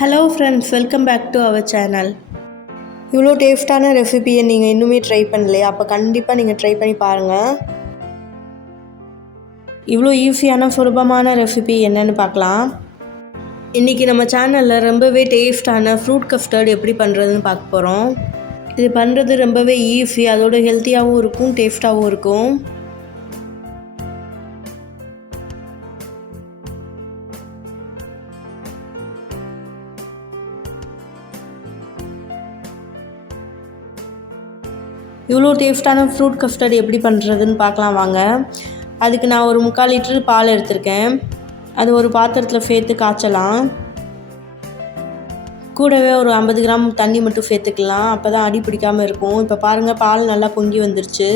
Hello friends, welcome back to our channel. இவ்வளோ டேஸ்ட்டான ரெசிபியை நீங்கள் இன்னுமே ட்ரை பண்ணலையா? அப்போ கண்டிப்பாக நீங்கள் ட்ரை பண்ணி பாருங்கள். இவ்வளோ ஈஸியான சுலபமான ரெசிபி என்னென்னு பார்க்கலாம். இன்றைக்கி நம்ம சேனலில் ரொம்பவே டேஸ்ட்டான ஃப்ரூட் கஸ்டர்ட் எப்படி பண்ணுறதுன்னு பார்க்க போகிறோம். இது பண்ணுறது ரொம்பவே ஈஸி, அதோட ஹெல்த்தியாகவும் இருக்கும், டேஸ்ட்டாகவும் இருக்கும். இவ்வளோ டேஸ்ட்டான ஃப்ரூட் கஸ்டர்ட் எப்படி பண்ணுறதுன்னு பார்க்கலாம் வாங்க. அதுக்கு நான் ஒரு 3/4 லிட்டர் பால் எடுத்திருக்கேன். அது ஒரு பாத்திரத்தில் சேர்த்து காய்ச்சலாம். கூடவே ஒரு 50 கிராம் தண்ணி மட்டும் சேர்த்துக்கலாம், அப்போ தான் அடி பிடிக்காமல் இருக்கும். இப்போ பாருங்கள், பால் நல்லா பொங்கி வந்துருச்சு.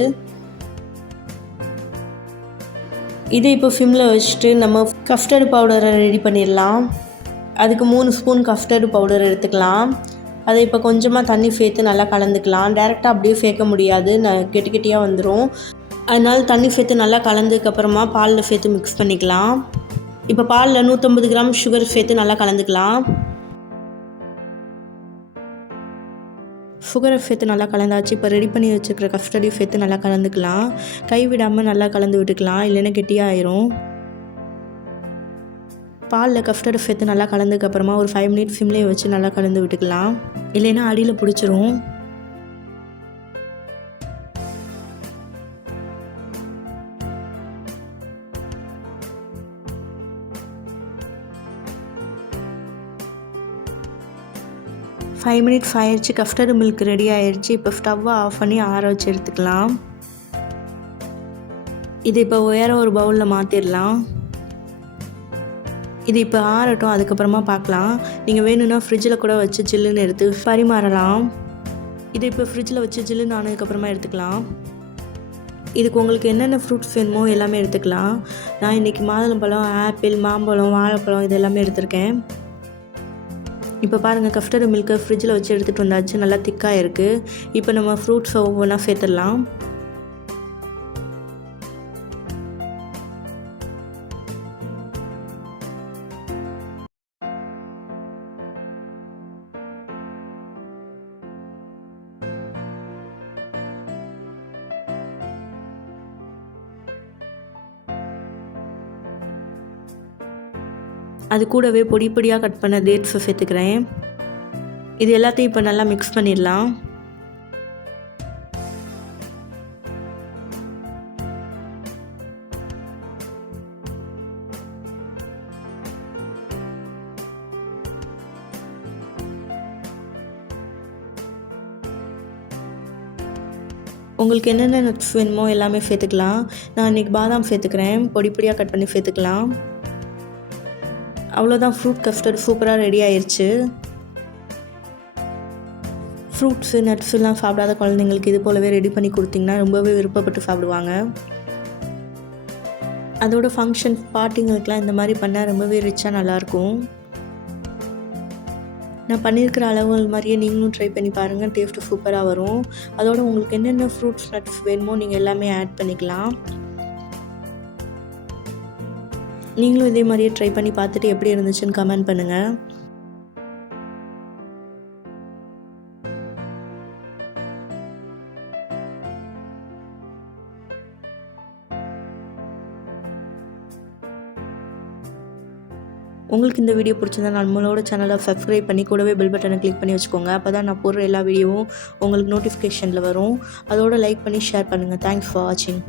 இதை இப்போ சிம்மில் வச்சுட்டு நம்ம கஸ்டர்டு பவுடரை ரெடி பண்ணிடலாம். அதுக்கு 3 ஸ்பூன் கஸ்டர்டு பவுடர் எடுத்துக்கலாம். அதை இப்போ கொஞ்சமாக தண்ணி சேர்த்து நல்லா கலந்துக்கலாம். டேரெக்டாக அப்படியே சேர்க்க முடியாது, கெட்டி கெட்டியாக வந்துடும். அதனால் தண்ணி சேர்த்து நல்லா கலந்ததுக்கப்புறமா பாலில் சேர்த்து மிக்ஸ் பண்ணிக்கலாம். இப்போ பாலில் 150 கிராம் சுகர் சேர்த்து நல்லா கலந்துக்கலாம். சுகரை சேர்த்து நல்லா கலந்தாச்சு. இப்போ ரெடி பண்ணி வச்சுருக்கிற கஸ்டர்டையும் சேர்த்து நல்லா கலந்துக்கலாம். கைவிடாமல் நல்லா கலந்து விட்டுக்கலாம், இல்லைன்னா கெட்டியாக ஆயிரும். பாலில் கஸ்டர்டை சேர்த்து நல்லா கலந்ததுக்கப்புறமா ஒரு 5 மினிட்ஸ் சிம்லேயே வச்சு நல்லா கலந்து விட்டுக்கலாம், இல்லைன்னா அடியில் பிடிச்சிரும். ஃபைவ் மினிட்ஸ் ஆயிடுச்சு. கஸ்டர்டு மில்க் ரெடி ஆயிடுச்சு. இப்போ ஸ்டவ்வை ஆஃப் பண்ணி ஆற வச்சு எடுத்துக்கலாம். இது இப்போ வேறு ஒரு பவுலில் மாற்றிடலாம். இது இப்போ ஆறட்டும், அதுக்கப்புறமா பார்க்கலாம். நீங்கள் வேணும்னா ஃப்ரிட்ஜில் கூட வச்சு ஜில்லுன்னு எடுத்து பரிமாறலாம். இது இப்போ ஃப்ரிட்ஜில் வச்சு ஜில்லுன்னு ஆனதுக்கப்புறமா எடுத்துக்கலாம். இதுக்கு உங்களுக்கு என்னென்ன ஃப்ரூட்ஸ் வேணுமோ எல்லாமே எடுத்துக்கலாம். நான் இன்றைக்கி மாதுளம்பழம், ஆப்பிள், மாம்பழம், வாழைப்பழம் இது எல்லாமே எடுத்திருக்கேன். இப்போ பாருங்கள், கஸ்டர்டு மில்க்கை ஃப்ரிட்ஜில் வச்சு எடுத்துகிட்டு வந்தாச்சு. நல்லா திக்காக இருக்குது. இப்போ நம்ம ஃப்ரூட்ஸை ஒவ்வொன்றா சேர்த்துடலாம். அது கூடவே பொடி பொடியாக கட் பண்ண டேட்ஸை சேர்த்துக்கிறேன். இது எல்லாத்தையும் இப்போ நல்லா மிக்ஸ் பண்ணிடலாம். உங்களுக்கு என்னென்ன நட்ஸ் வேணுமோ எல்லாமே சேர்த்துக்கலாம். நான் இன்றைக்கி பாதாம் சேர்த்துக்கிறேன், பொடி பொடியாக கட் பண்ணி சேர்த்துக்கலாம். அவ்வளோதான், ஃப்ரூட் கஸ்டர்ட் சூப்பராக ரெடி ஆயிடுச்சு. ஃப்ரூட்ஸு நட்ஸ்லாம் சாப்பிடாத குழந்தைங்களுக்கு இது போலவே ரெடி பண்ணி கொடுத்திங்கன்னா ரொம்பவே விருப்பப்பட்டு சாப்பிடுவாங்க. அதோட ஃபங்க்ஷன் பார்ட்டிங்களுக்கெலாம் இந்த மாதிரி பண்ணால் ரொம்பவே ரிச்சாக நல்லாயிருக்கும். நான் பண்ணியிருக்கிற அளவுகள் மாதிரியே நீங்களும் ட்ரை பண்ணி பாருங்கள், டேஸ்ட்டு சூப்பராக வரும். அதோட உங்களுக்கு என்னென்ன ஃப்ரூட்ஸ் நட்ஸ் வேணுமோ நீங்கள் எல்லாமே ஆட் பண்ணிக்கலாம். நீங்களும் இதே மாதிரியே ட்ரை பண்ணி பார்த்துட்டு எப்படி இருந்துச்சுன்னு கமெண்ட் பண்ணுங்கள். உங்களுக்கு இந்த வீடியோ பிடிச்சிருந்தா நம்மளோட சேனலை சப்ஸ்கிரைப் பண்ணி கூடவே பெல் பட்டனை கிளிக் பண்ணி வச்சுக்கோங்க. அப்போ தான் நான் போடுற எல்லா வீடியோவும் உங்களுக்கு நோட்டிஃபிகேஷனில் வரும். அதோட லைக் பண்ணி ஷேர் பண்ணுங்கள். தேங்க்ஸ் ஃபார் வாட்சிங்.